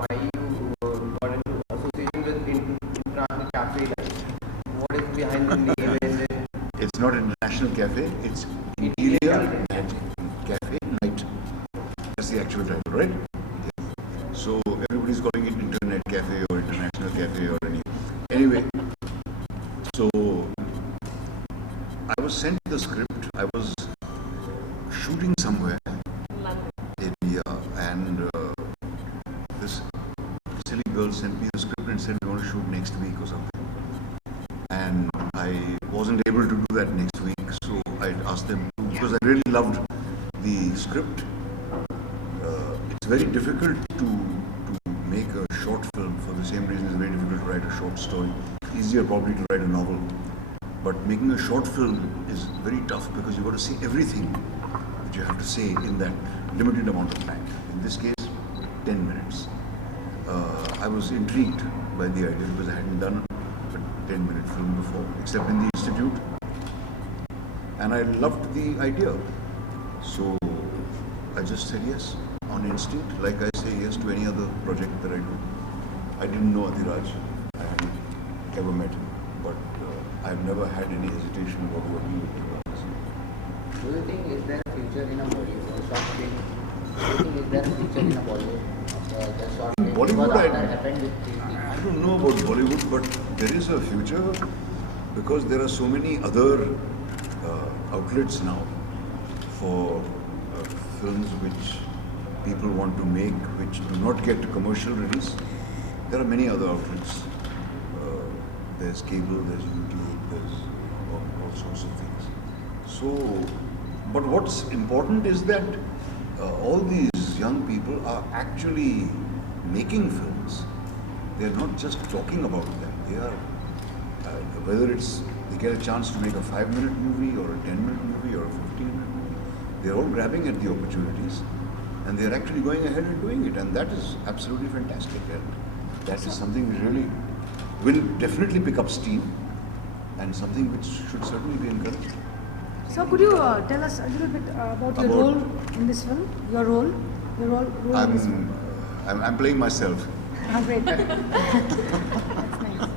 why you got into association with international cafe life? What is behind the name? Is it? It's not International Cafe, it's Interior Cafe Night. That's the actual title, right? Yeah. So everybody's calling it Internet Cafe or International Cafe or anyway. So I was sent the script. I was shooting somewhere in and this silly girl sent me the script and said we want to shoot next week or something. And I wasn't able to do that next week, so I asked them to, because I really loved the script. It's very difficult to make a short film. For the same reason, it's very difficult to write a short story. Easier probably to write a novel. But making a short film is very tough because you've got to say everything that you have to say in that limited amount of time. In this case, 10 minutes. I was intrigued by the idea because I hadn't done a 10-minute film before, except in the Institute. And I loved the idea. So I just said yes, on instinct, like I say yes to any other project that I do. I didn't know Adhiraj. I hadn't ever met him. But I've never had any hesitation about working with him. Do you think is there a future in a Bollywood short film? Do you think is there a future in a Bollywood? The short film? Bollywood, Happened with I don't know about Bollywood, but there is a future because there are so many other outlets now for films which people want to make, which do not get commercial release. There are many other outlets. There's cable, there's YouTube, there's all sorts of things. So, but what's important is that all these young people are actually making films. They're not just talking about them. They are, whether it's they get a chance to make a 5-minute movie or a 10-minute movie or a 15-minute movie, they're all grabbing at the opportunities and they're actually going ahead and doing it. And that is absolutely fantastic. And that is something really will definitely pick up steam and something which should certainly be encouraged. So could you tell us a little bit about your role in this film? Your role in this film? I'm playing myself. Oh, great. That's nice.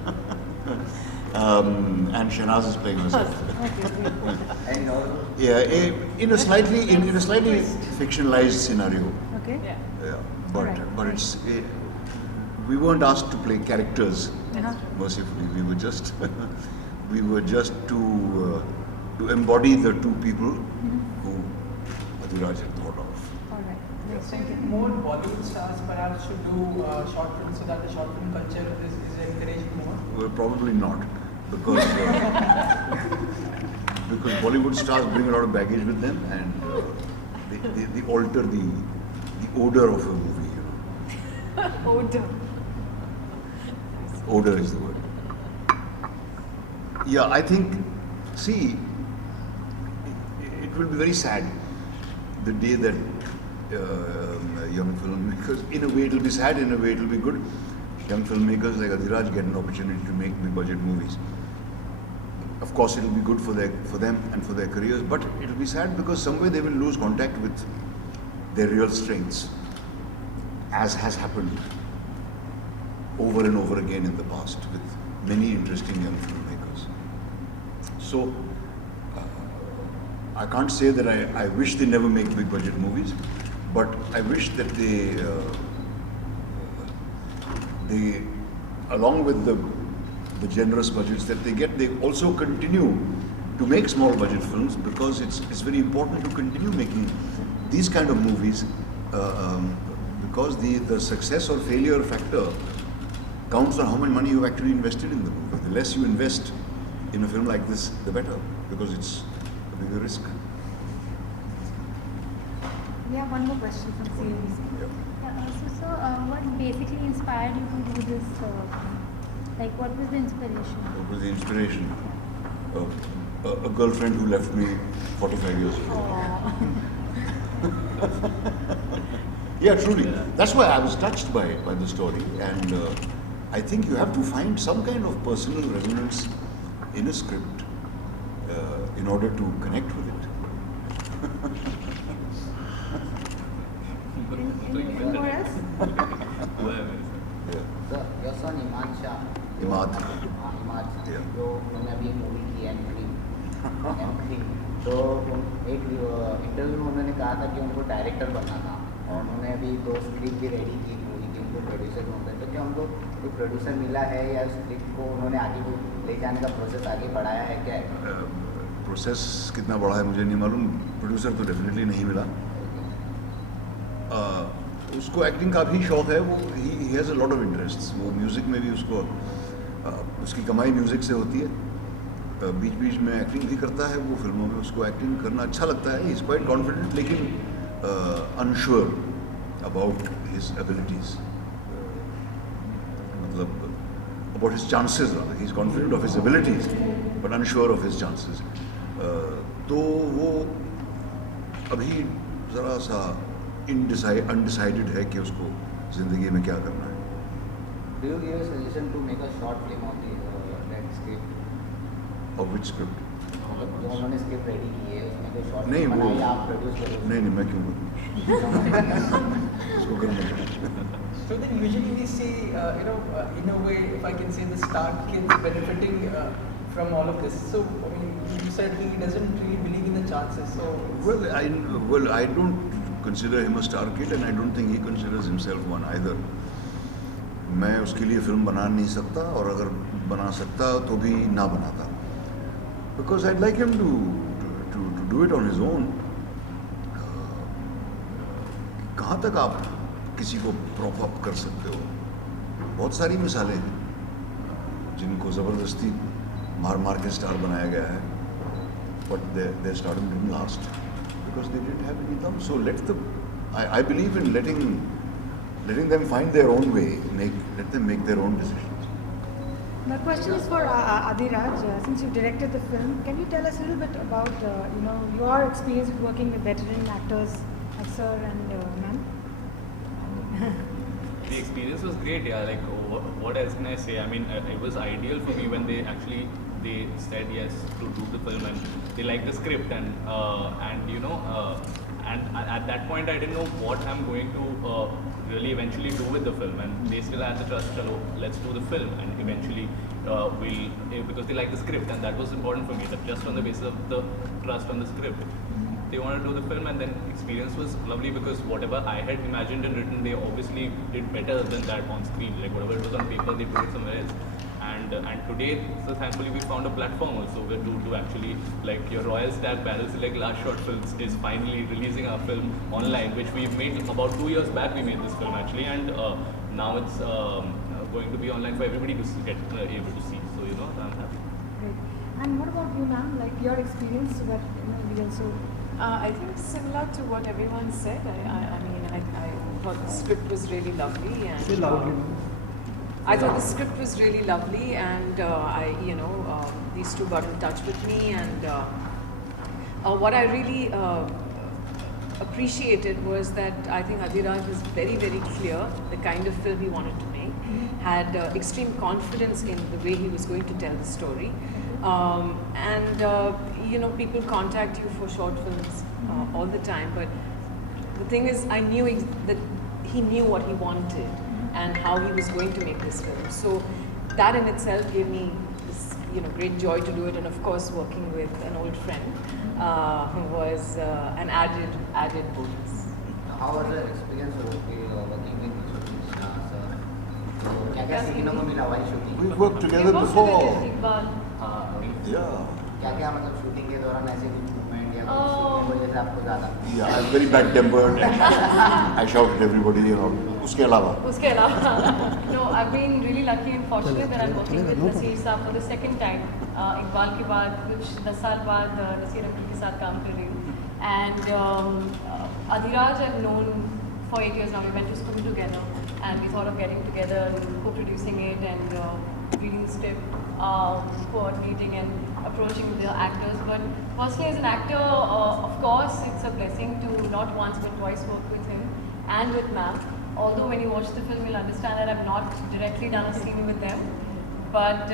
And Shernaz is playing herself. Okay, great. And also, Yeah, in a slightly fictionalized scenario. Okay. Yeah, Alright. but it's we weren't asked to play characters. Mercifully, we were just to embody the two people who Adhiraj had thought of. All right. Yes, So thank you. more Bollywood stars perhaps should do short films so that the short film culture is encouraged more? Well, probably not, because because Bollywood stars bring a lot of baggage with them, and they alter the odor of a movie. You know. Odor. Odor is the word. Yeah, I think. See, it will be very sad the day that young filmmakers, in a way it will be sad, in a way it will be good. Young filmmakers like Adhiraj get an opportunity to make big budget movies. Of course, it will be good for them and for their careers, but it will be sad because somewhere they will lose contact with their real strengths, as has happened over and over again in the past with many interesting young filmmakers. So, I can't say that I wish they never make big budget movies, but I wish that they along with the generous budgets that they get, they also continue to make small budget films, because it's very important to continue making these kind of movies, because the success or failure factor counts on how much money you've actually invested in the movie. The less you invest in a film like this, the better, because it's a bigger risk. We have one more question from CNBC. So, what basically inspired you to do this? Like, what was the inspiration? What was the inspiration? A girlfriend who left me 45 years ago. Yeah, truly. That's why I was touched by the story, and I think you have to find some kind of personal resonance in a script in order to connect with it. Anything more else? कहा था कि उनको director बनना था और उन्होंने अभी 2 script भी रेडी की मूवी की, उनको प्रोड्यूसर ढूंढ रहे, तो क्या उनको कोई प्रोड्यूसर मिला है या स्क्रिप्ट को उन्होंने आगे को ले जाने का प्रोसेस आगे बढ़ाया है क्या है? प्रोसेस कितना बड़ा है मुझे नहीं मालूम, प्रोड्यूसर तो डेफिनेटली नहीं मिला। उसको एक्टिंग का भी शौक है, वो he has a lot of interest, वो म्यूज़िक में भी उसको उसकी कमाई म्यूज़िक से होती है, बीच बीच में एक्टिंग भी करता है, वो फिल्मों में उसको एक्टिंग करना अच्छा लगता है, इज़ क्वाइट कॉन्फिडेंट लेकिन अनश्योर अबाउट हिज एबिलिटीज़, मतलब about his chances, he is confident of his abilities but unsure of his chances. तो वो अभी ज़रा सा अनडिसाइडेड है कि उसको ज़िंदगी में क्या करना है। Do you give a suggestion to make a short film of the that script? Of which script? जो उन्होंने स्क्रिप्ट रेडी की है उसमें कोई शॉर्ट नहीं, फिल्म वो बनाई आप प्रोड्यूस करोगे? नहीं, मैं क्यों करूँ उसको करना चाहिए। So then usually we see, in a way, if I can say, the star kids benefiting from all of this. So I mean, you said he doesn't really believe in the chances. So Well, I don't consider him a star kid and I don't think he considers himself one either. मैं उसके लिए film बना नहीं सकता और अगर बना सकता तो भी ना बनाता, because I like him to do it on his own. कहाँ तक आप किसी को प्रॉप अप कर सकते हो? बहुत सारी मिसालें हैं जिनको ज़बरदस्ती मार मार के स्टार बनाया गया है, but their stardom didn't last because they didn't have any done. So I believe in letting them find their own way, let them make their own decisions. My question is for Adiraj. Since you directed the film, can you tell us a little bit about your experience with working with veteran actors like Sir and ma'am? The experience was great, yeah. Like, what else can I say? I mean, it was ideal for me when they said yes to do the film and they liked the script and at that point I didn't know what I'm going to really eventually do with the film, and they still had the trust, hello, let's do the film, and eventually because they like the script, and that was important for me, that just on the basis of the trust on the script, they wanted to do the film. And then experience was lovely because whatever I had imagined and written, they obviously did better than that on screen. Like whatever it was on paper, they put it somewhere else. And today, so thankfully, we found a platform also where to actually, like your Royal Star Barrel Select Last Shot Films is finally releasing our film online, which we've made about 2 years back. We made this film actually, and now it's going to be online for everybody to get able to see. So I'm happy. Great. And what about you, ma'am? Like your experience, but we also. I think similar to what everyone said. I thought the script was really lovely, and I thought the script was really lovely, and these two got in touch with me, and what I really appreciated was that I think Adiraj was very, very clear the kind of film he wanted to make, had extreme confidence in the way he was going to tell the story, people contact you for short films all the time, but the thing is, I knew that he knew what he wanted and how he was going to make this film. So that in itself gave me this, great joy to do it, and of course working with an old friend was an added bonus. How was the experience working with Shah, sir? क्या सीखने को मिला while shooting? We worked together before. Yeah. क्या मतलब shooting के दौरान ऐसे कुछ मूवमेंट या कुछ सीखने को जैसे आपको ज़्यादा? Yeah, I'm very bad tempered. I shout at everybody, उसके अलावा. No, I've been really lucky and fortunate that I'm working with Naseer Saab for the second time. Iqbal के बाद कुछ 10 साल बाद Naseeruddin के साथ काम कर रही हूँ. And Adiraj I've known for 8 years now. We went to school together, and we thought of getting together and co-producing it and reading the script, coordinating and approaching the actors. But personally, as an actor, of course, it's a blessing to not once but twice work with him and with ma'am. Although when you watch the film, you'll understand that I've not directly done a scene with them. But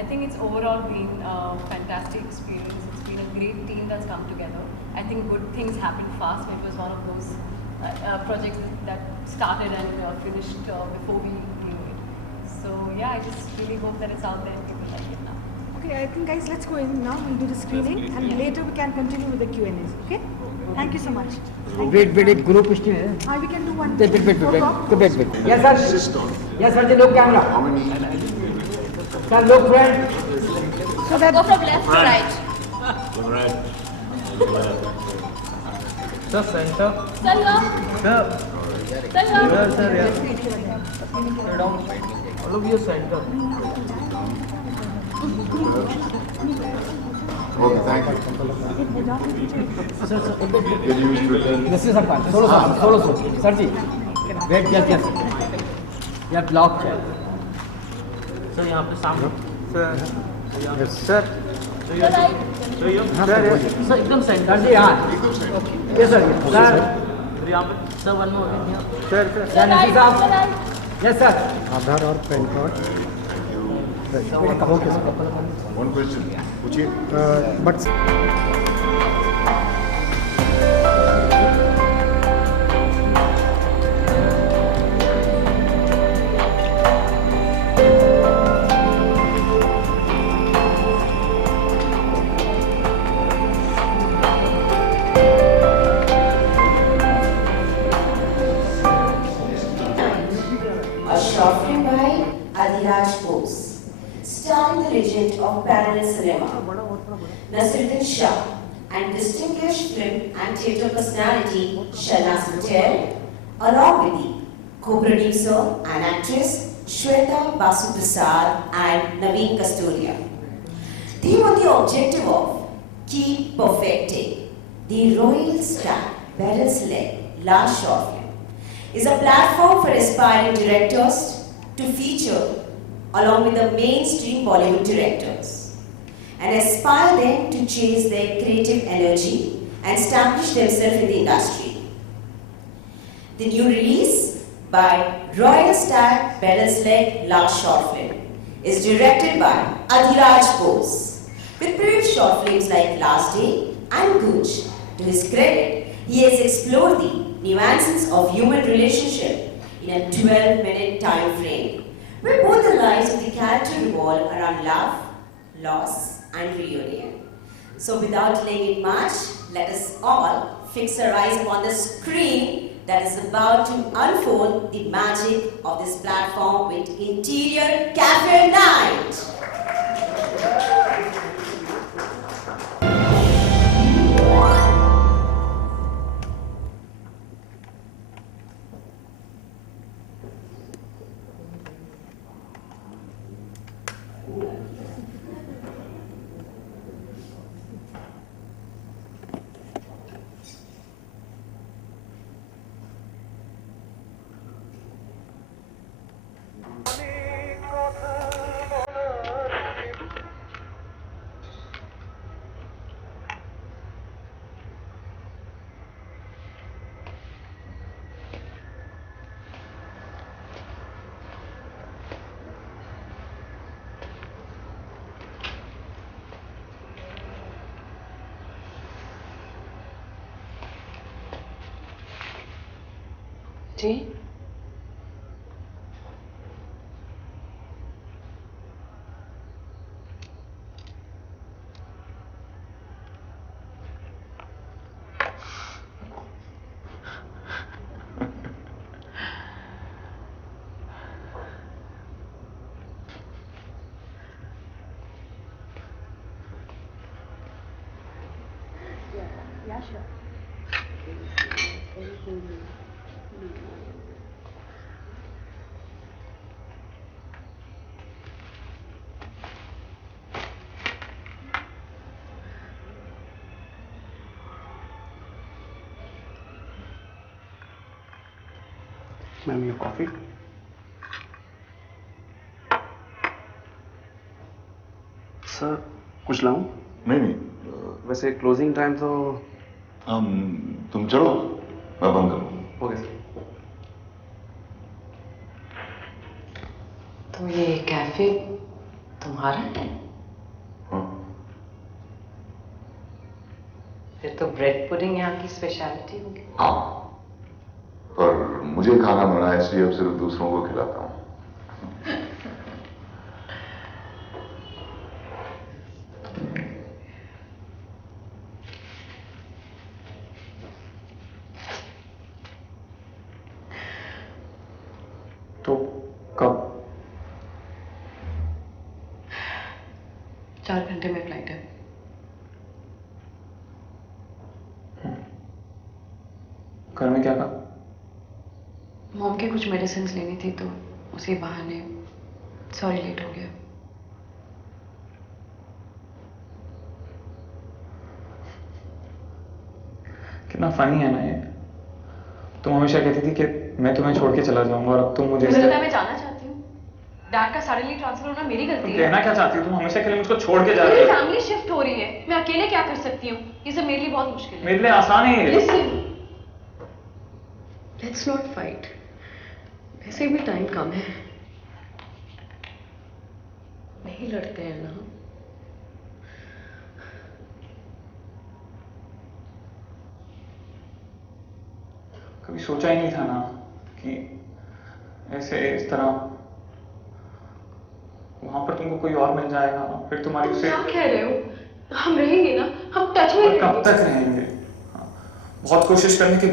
I think it's overall been a fantastic experience. It's been a great team that's come together. I think good things happen fast. It was one of those projects that started and finished before we knew it. So yeah, I just really hope that it's out there and people like it now. Okay, I think guys, let's go in now. We'll do the screening, and later we can continue with the Q&As. Okay? Thank you so much. Wait, एक group still है. We can do one. Wait. Yes, sir. Yes, sir. Look camera. How many? Sir, look friend. So that Go from left to right. Sir, center. Sir, here. Sir, Sir, here. sir, yeah. Down. All of your center. Okay, thank you. Can you use Twitter? This is a part. Solo. Sir ji. Wait, yes. You have blocked. Sir, यहाँ पे सामने. Sir. Yes, sir. Sir, right. Sir, एकदम center. Sir ji, हाँ. Yes, sir. Sir. यहाँ पे. Sir, one more. Sir. Sir, right. Sir, right. Yes, sir. आधार और pan card. One question. पूछिए. But A short film by Adhiraj Bose, starring the legend of parallel cinema, Naseeruddin Shah, and distinguished film and theatre personality Shernaz Patel, along with the co-producer and actress Shweta Basu Prasad and Naveen Kasturia. They were the objective of Keep Perfecting, the Royal Star Better Select last short film, is a platform for aspiring directors to feature along with the mainstream Bollywood directors and aspire them to chase their creative energy and establish themselves in the industry. The new release by Royal Star Bella's Leg Last Short Film is directed by Adhiraj Bose with previous short films like Last Day and Gooch. To his credit, he has explored the nuances of human relationship in a 12-minute time frame, where both the lives of the character revolve around love, loss, and reunion. So without delaying it much, let us all fix our eyes upon the screen that is about to unfold the magic of this platform with Interior Cafe Night. Tea? Yeah, sure. Ma'am, your coffee. Sir, कुछ लाऊं? नहीं. वैसे closing time तो. तुम चलो, मैं बंद करूँ. Okay sir. तो ये कैफे तुम्हारा है? हाँ. फिर तो ब्रेड पुडिंग यहाँ की स्पेशलिटी होगी। हाँ, पर मुझे खाना बना है इसलिए अब सिर्फ दूसरों को खिलाता हूँ। तो कब? 4 घंटे में फ्लाइट है। घर में क्या कहा? मॉम के कुछ मेडिसिन लेनी थी तो उसी बहाने सॉरी लेट हो गया। कितना फनी है ना ये। तुम हमेशा कहती थी कि मैं तुम्हें छोड़ के चला जाऊंगा और अब तुम मुझे मैं जाना चाहती हूँ। डैड का सडनली ट्रांसफर होना मेरी गलती है। कहना क्या चाहती हो तुम? हमेशा के लिए मुझको छोड़ के जा रही हो। मेरी फैमिली शिफ्ट हो रही है, मैं अकेले क्या कर सकती हूँ? ये सब मेरे लिए बहुत मुश्किल है। मेरे लिए आसान है ये। Listen, let's not fight. वैसे भी टाइम कम है, नहीं लड़ते हैं ना। कभी सोचा ही नहीं था ना कि ऐसे इस तरह वहां पर तुमको कोई और मिल जाएगा, फिर तुम्हारी उसे। क्या कह रहे हो? हम रहेंगे ना, हम टच में रहेंगे। कब तक रहेंगे? बहुत कोशिश करने के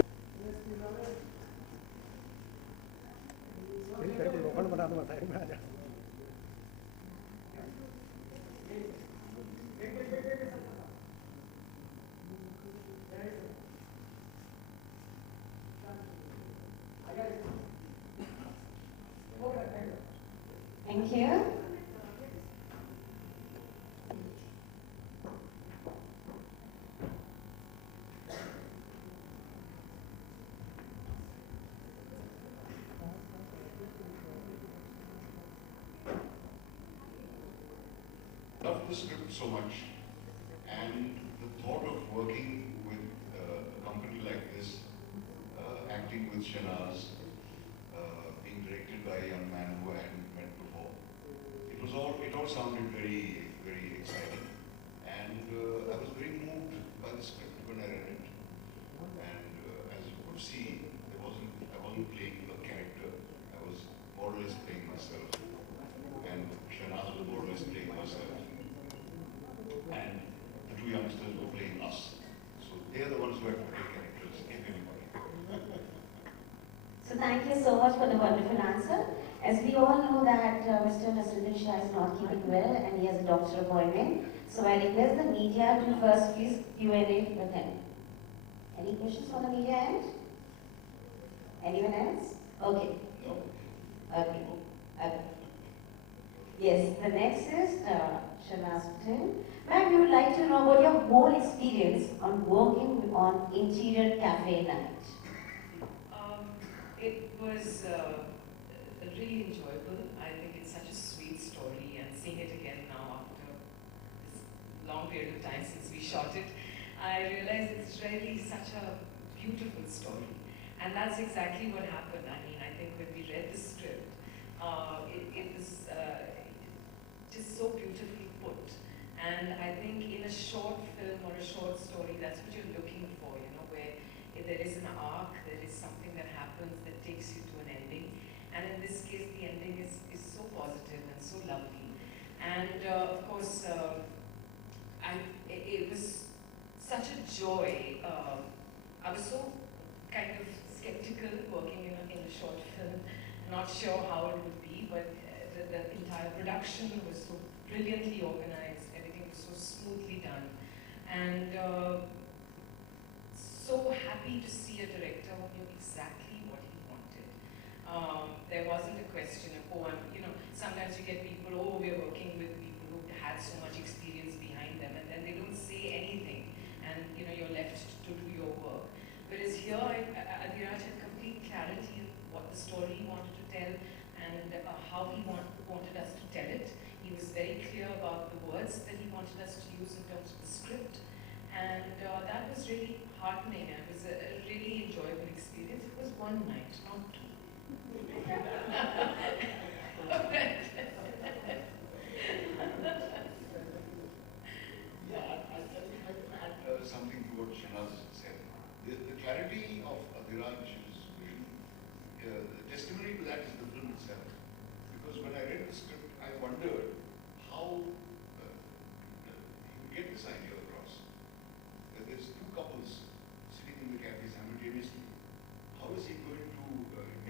Thank you. Loved the script so much, and the thought of working with a company like this, acting with Shernaz, being directed by a young man who I hadn't met before, it all sounded very, very exciting, and I was very moved by the script when I read it. And as you could see, I wasn't playing a character. I was more or less playing myself, and Shernaz was more or less playing herself. And the two youngsters were playing us. So they are the ones who have to play characters, if anybody. So thank you so much for the wonderful answer. As we all know that Mr. Naseeruddin Shah is not keeping well and he has a doctor appointment. So I request the media to first please Q&A with him. Any questions from the media end? Anyone else? Okay. No. Okay. Okay. Yes, the next is Shernaz Patel. Ma'am, we would like to know about your whole experience on working on Interior Cafe Night. It was really enjoyable. I think it's such a sweet story, and seeing it again now after this long period of time since we shot it, I realized it's really such a beautiful story. And that's exactly what happened. I mean, I think when we read the script, it was just so beautifully put. And I think in a short film or a short story, that's what you're looking for, you know, where if there is an arc, there is something that happens that takes you to an ending. And in this case, the ending is so positive and so lovely. And of course, it was such a joy. I was so kind of skeptical working in a short film, not sure how it would be, but the entire production was so brilliantly organized, everything was so smoothly done, and so happy to see a director who knew exactly what he wanted. There wasn't a question of, oh, sometimes you get people, oh, we're working with people who had so much experience behind them, and then they don't say anything, and you're left to do your work. Whereas here, Adhiraj had complete clarity of what the story he wanted to tell and how he wanted us to tell it. He was very clear about the words that he wanted us to use in terms of the script, and that was really heartening. It was a really enjoyable experience. It was one night, not two. Something to what Shernaz said. The clarity of Adhiraj's vision, the testimony to that is the film itself. Because when I read the script, I wondered how he would get this idea across. That there's two couples sitting in the cafe simultaneously. How is he going to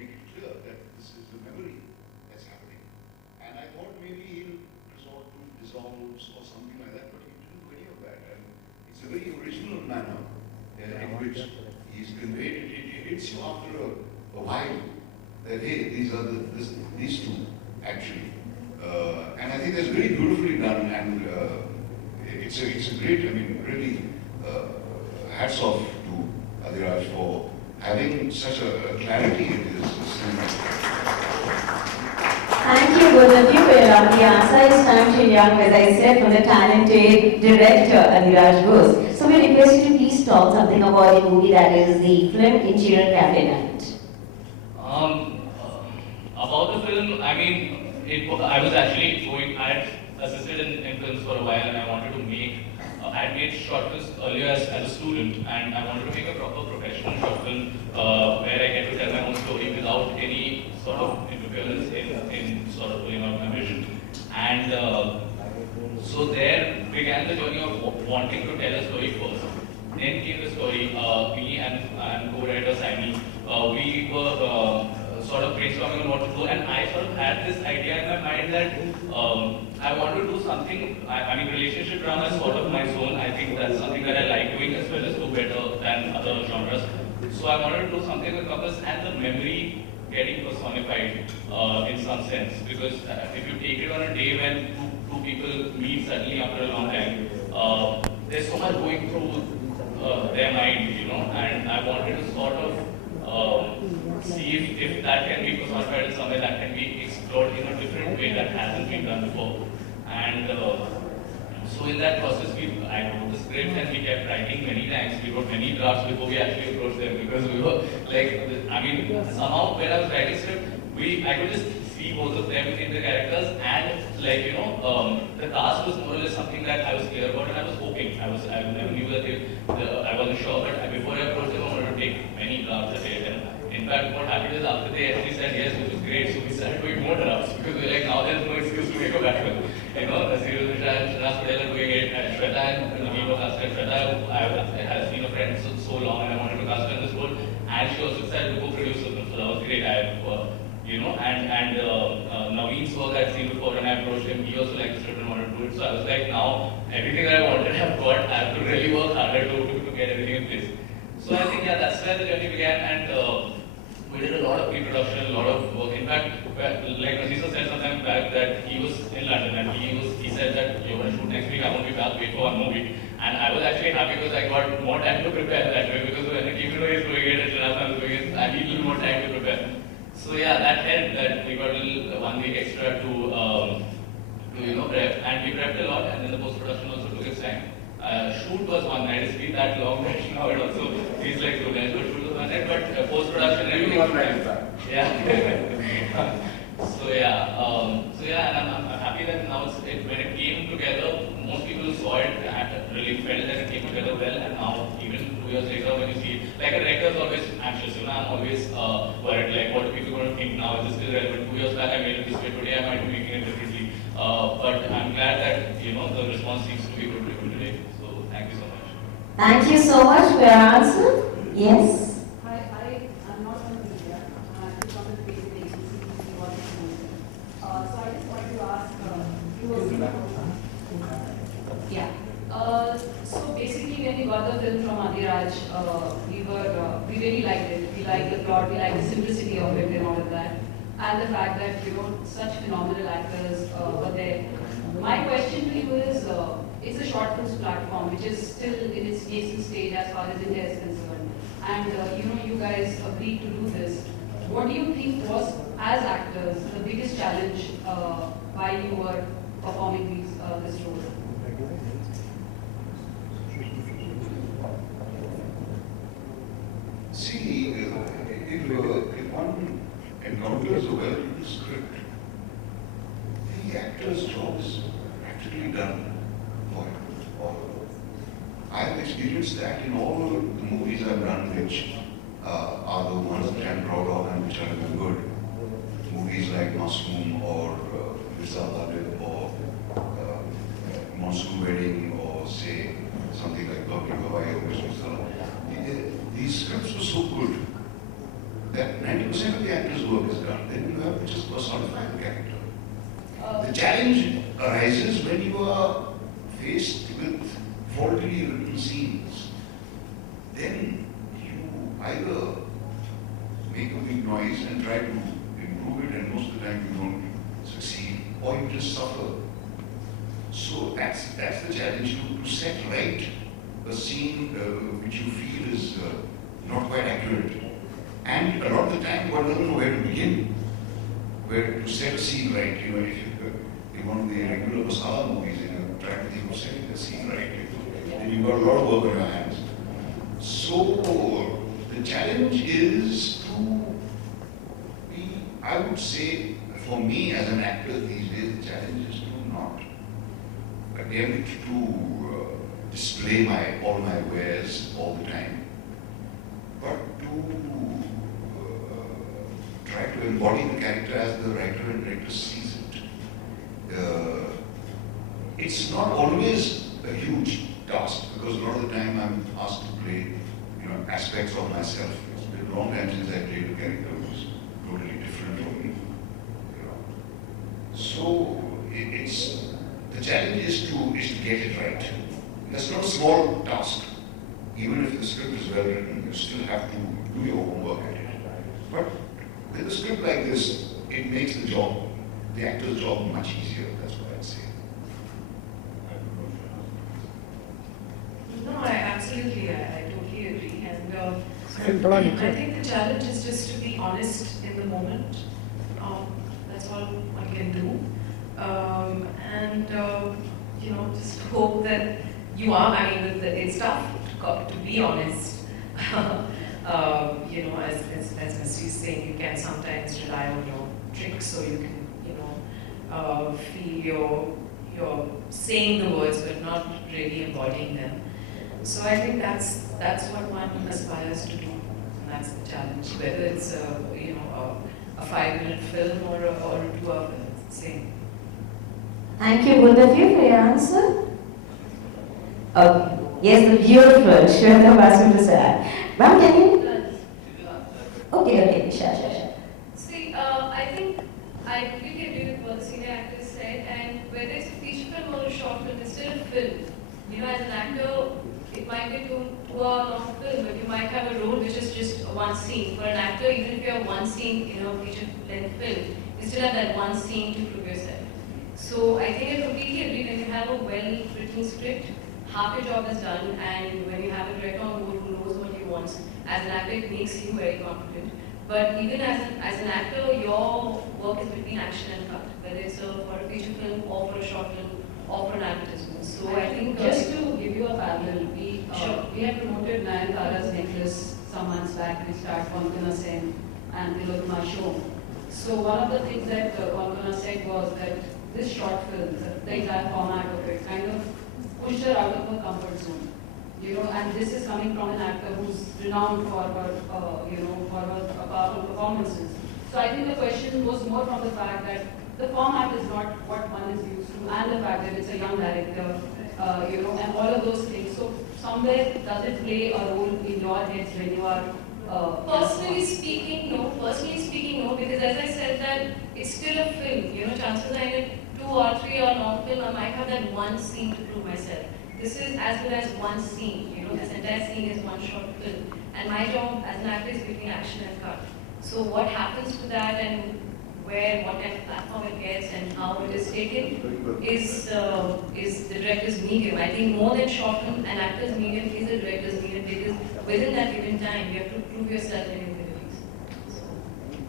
make it clear that this is a memory that's happening. And I thought maybe he'll resort to dissolves or something like that, but he didn't do any of that. And it's a very original manner in which he's conveyed it. It hits you after a while that, hey, these two, actually. And I think that's very beautifully done, and it's a great, I mean, really, hats off to Adiraj for having such a clarity in his cinema. Thank you both of you for your lovely answer. It's time to young, as I said, from the talented director Adiraj Bose. So we request you to please talk something about the movie that is the film Interior Cafe Night. About the film, I mean, I was actually I had assisted in films for a while, and I wanted to make, I had made short films earlier as a student, and I wanted to make a proper professional short film where I get to tell my own story without any sort of interference in sort of my vision. And so there began the journey of wanting to tell a story first. Then came the story, me and co-writer Simon, we were sort of brainstorming on what to do, and I sort of had this idea in my mind that I want to do something, I mean relationship drama is sort of my zone. I think that's something that I like doing as well as do better than other genres. So I wanted to do something with purpose and the memory getting personified in some sense, because if you take it on a day when two people meet suddenly after a long time, there's so much going through their mind, and I wanted to sort of see if that can be personified in some way, that can be explored in a different way that hasn't been done before. And so in that process, I wrote the script and we kept writing many times. We wrote many drafts before we actually approached them, because we were like, I mean, somehow when I was writing script, I could just see both of them in the characters, and like, the cast was more or less something that I was clear about, and I was hoping. I never knew that I wasn't sure, but before I approached them, I wanted to take many drafts a day. And in fact, what happened is after they actually said yes, which was great, so we started doing more drafts, because we were like, now there's no excuse to make a bad film. Naseeruddin, Shah and Shernaz, Patel are doing it, and Shweta and Naveen were cast as Shweta. I had been a friend so long, and I wanted to cast her in this role, and she also decided to co-produce the film, so that was great. And Naveen's work I'd seen before, and I approached him. He also liked the script and wanted to do it. So I was like, now everything that I wanted I've got. I have to really work harder to get everything in place. So I think that's where the journey began, and we did a lot of pre-production, a lot of work. In fact, like Naseer said sometime back that he was in London, and he said that you're going to shoot next week. I won't be back. Wait for one more week. And I was actually happy because I got more time to prepare that way, because when even though he's doing it and Shernaz was doing it, I need a little more time to prepare. So yeah, that helped that we got a little 1 week extra to prep, and we prepped a lot, and then the post-production also took its time. Shoot was one night, it's been that long that now it also feels like 2 days, but shoot was one night, but post-production everything was night. Yeah. So yeah, and I'm happy that now when it came together, most people who saw it really felt that it came together well, and now even 2 years later when you see it, like a director is always anxious, I'm always worried, like what are people going to think now, is this still relevant? 2 years back I made it this way, today I might be making it differently, but I'm glad that, the response seems to be good today, so thank you so much. Thank you so much for your answer. Yes. I'm not from India. I'm from the basic agency. So I just wanted to ask, so basically when we got the film from Adiraj, we really liked it. We liked the plot, we liked the simplicity of it and all of that. And the fact that, such phenomenal actors were there. My question to you is, it's a short films platform which is still in its nascent stage as far as India is concerned. And you guys agreed to do this. What do you think was, as actors, the biggest challenge while you were performing this role? See, if one encounters a well-written script, the actor's job is practically done for him. I've experienced that in all the movies I've done, which are the ones that I'm proud of and which are even good. Movies like Masoom or Patel or Monsoon Wedding, or say something like Lovely Hawaii or Christmas. These scripts were so good that 90% of the actor's work is done. Then you have to just personify the character. The challenge arises when you are faced with faultily written scenes. Then you either make a big noise and try to improve it, and most of the time you don't succeed, or you just suffer. So that's the challenge, to set right a scene which you feel is not quite accurate. And a lot of the time one doesn't know where to begin, where to set a scene right. You know, if in one of the regular masala movies, you know, trying to think of setting the scene right, then you've got a lot of work on your hands. So the challenge is to be, I would say, for me as an actor these days, the challenge is to not attempt to display all my wares all the time, but to try to embody the character as the writer and director sees it. It's not always a huge task, because a lot of the time I'm asked to play, you know, aspects of myself. It's been a long time since I played a character which was totally different from me. You know. So it's the challenge is to get it right. That's not a small task. Even if the script is well written, you still have to do your homework at it. But with a script like this, it makes the actor's job much easier. That's what I'd say. No, I totally agree. And I think the challenge is just to be honest in the moment. That's all I can do. You know, just hope that you are. I mean, it's tough to be honest. You know, as Mr. is saying, you can sometimes rely on your tricks, so you can, you know, feel you're saying the words but not really embodying them. So I think that's what one aspires to do, and that's the challenge. Whether it's you know, a 5-minute film or a 2-hour film, it's the same. Thank you both of you for your answer. Okay. Yes, the beautiful Shweta Vasundara. Ma'am, can you? Okay, Shah. See, I think I completely agree with what the senior actors said, and whether it's a feature film or a short film, it's still a film. You know, as an actor, it might be a 2-hour-long film, but you might have a role which is just one scene. For an actor, even if you have one scene in a feature-length film, you still have that one scene to prove yourself. So I think I completely agree, when you have a well-written script, half your job is done, and when you have a director on board who knows what he wants, as an actor, it makes you very confident. But even as an actor, your work is between action and cut, whether it's for a feature film or for a short film or for an advertisement. So I think just to give you a parallel, we had promoted Nayanthara's Necklace some months back. We started Konkana Sen and Tilokuma Show. So one of the things that Konkana said was that this short film, the entire format of it, kind of pushed her out of her comfort zone. You know, and this is coming from an actor who's renowned for her, you know, for her powerful performances. So I think the question was more from the fact that the format is not what one is used to, and the fact that it's a young director, you know, and all of those things. So somewhere, does it play a role in your heads when you are? Personally speaking, no. Because as I said that it's still a film. You know, chances are in a 2 or 3 hour long film, I might have that one scene to prove myself. This is as well as one scene. You know, this entire scene is one short film, and my job as an actor is between action and cut. So what happens to that, and where, what kind of platform it gets, and how it is taken is the director's medium. I think more than short film, an actor's medium is a director's medium, because within that given time, you have to prove yourself in your abilities.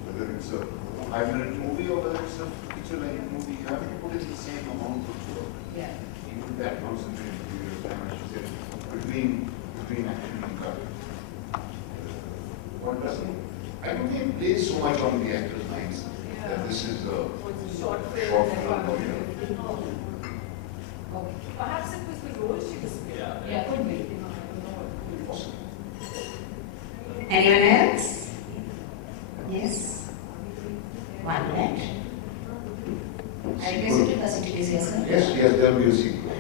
Whether it's a 5-minute movie or whether it's a feature-length movie, you have to put in the same amount of work. Yeah. Even that concentrated period of time, I should say, between action and cut. One doesn't, I don't think it plays so much on the actor's minds that this is a short film. Okay. Perhaps it was the role she was playing. Yeah, could be. Possible. Anyone else? Yes. 1 minute. I request you to first introduce yourself. Yes, there will be a sequel.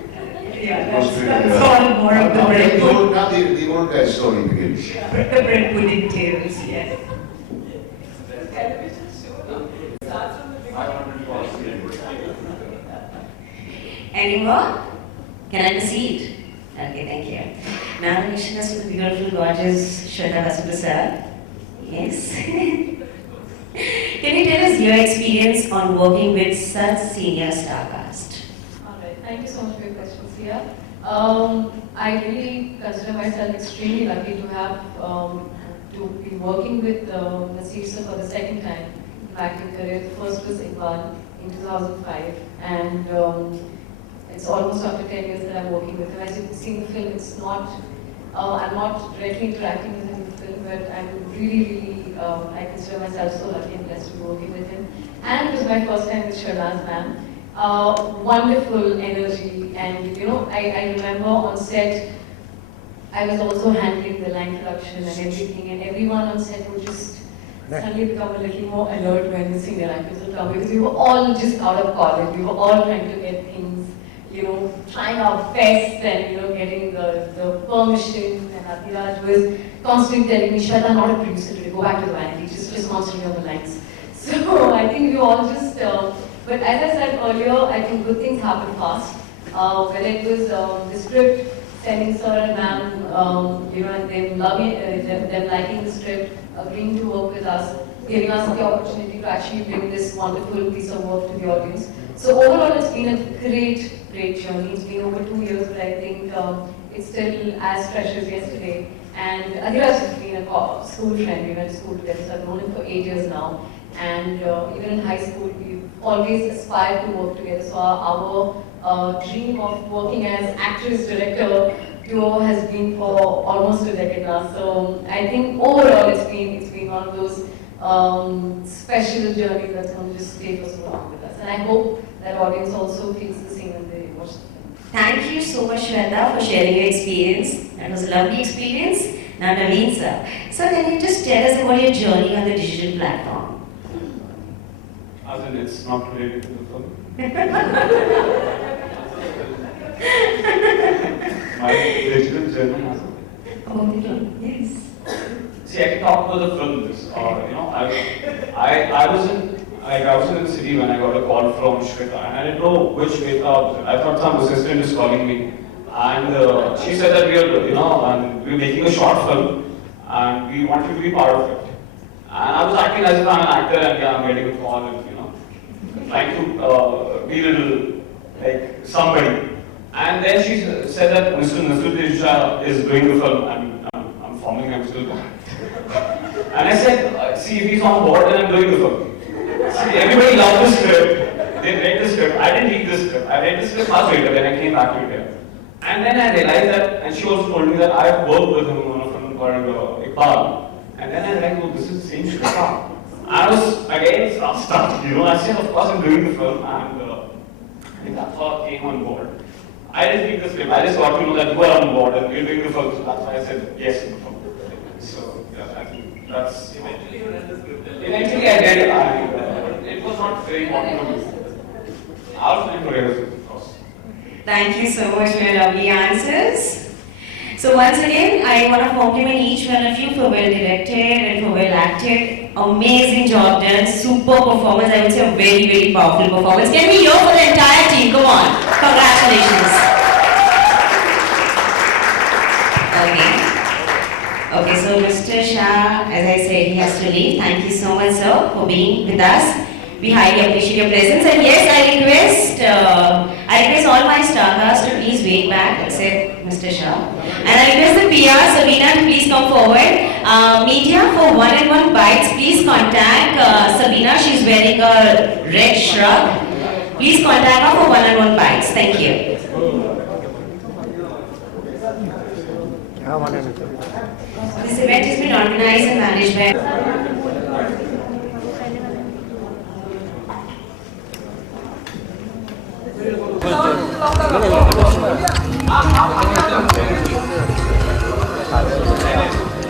Yeah, that's all more of the bread. Now the old guy's story begins. The bread pudding tales, yes. Any more? Can I proceed? Okay, thank you. Now the mission is to the beautiful, gorgeous Shernaz. Yes. Can you tell us your experience on working with such senior star cast? Alright, thank you so much for your question, Sia. I really consider myself extremely lucky to have to be working with Naseeruddin for the second time in my acting career. The first was Iqbal in 2005, and it's almost after 10 years that I'm working with him. As you can see in the film, it's not I'm not directly interacting with him in the film, but I'm really I consider myself so lucky and blessed to be working with him. And it was my first time with Shernaz ma'am. Wonderful energy, and I remember on set I was also handling the line production and everything, and everyone on set would just suddenly become a little more alert when the senior actors would come, because we were all just out of college. We were all trying to get things, trying our best and getting the permission. And Adhiraj was constantly telling me, Shweta, not a producer today, go back to the vanity, just constantly on the lines. So I think we all just, but as I said earlier, I think good things happen fast. When it was the script, sending sir and ma'am, and them liking the script, agreeing to work with us, giving us the opportunity to actually bring this wonderful piece of work to the audience. So overall, it's been a great journey. It's been over 2 years, but I think it's still as fresh as yesterday. And Adhiraj has been a school friend. We went to school together, so I've known him for 8 years now. And even in high school, we've always aspired to work together. So our dream of working as actress-director duo has been for almost a decade now. So I think overall it's been one of those special journeys that's going to just stay for so long with us. And I hope that audience also feels the same when they watch the film. Thank you so much, Shweta, for sharing your experience. That was a lovely experience. Now, Naveen sir. So can you just tell us about your journey on the digital platform? As in, it's not related to the film. My digital journey has yes. See, I can talk about the film. I was in the city when I got a call from Shweta, and I didn't know which Shweta was it. I thought some assistant is calling me, and she said that we're making a short film, and we want you to be part of it. And I was acting as if I'm an actor, and I'm getting a call, and trying to be a little like somebody. And then she said that Mr. Naseeruddin Shah is doing the film, and I'm forming him still. And I said, see, if he's on board, then I'm doing the film. See, everybody loved the script. They read the script. I didn't read the script. I read the script much later when I came back to India. And then I realized that, and she also told me that I've worked with him on a film called Iqbal. And then I realized, oh, this is the same Shweta. I was again stuck, I said, of course I'm doing the film, and I think that's how I came on board. I didn't read the script, I just got to know that you are on board and you're doing the film, so that's why I said yes to the film. So, yeah, I think that's... Eventually you read the script. Eventually I did, it was not very important to me. I was doing for rehearsals, of course. Thank you so much for your lovely answers. So once again, I want to compliment each one of you for well directed and for well acted. Amazing job done, super performance. I would say a very powerful performance. Can we hear for the entire team? Come on, congratulations. Okay, so Mr. Shah, as I said, he has to leave. Thank you so much, sir, for being with us. We highly appreciate your presence. And yes, I request all my star cast to please wait back, except Mr. Shah. And I request the PR, Sabina, to please come forward. Media for one-on-one bites, please contact Sabina. She's wearing a red shrug. Please contact her for one-on-one bites. Thank you. This event has been organized and managed by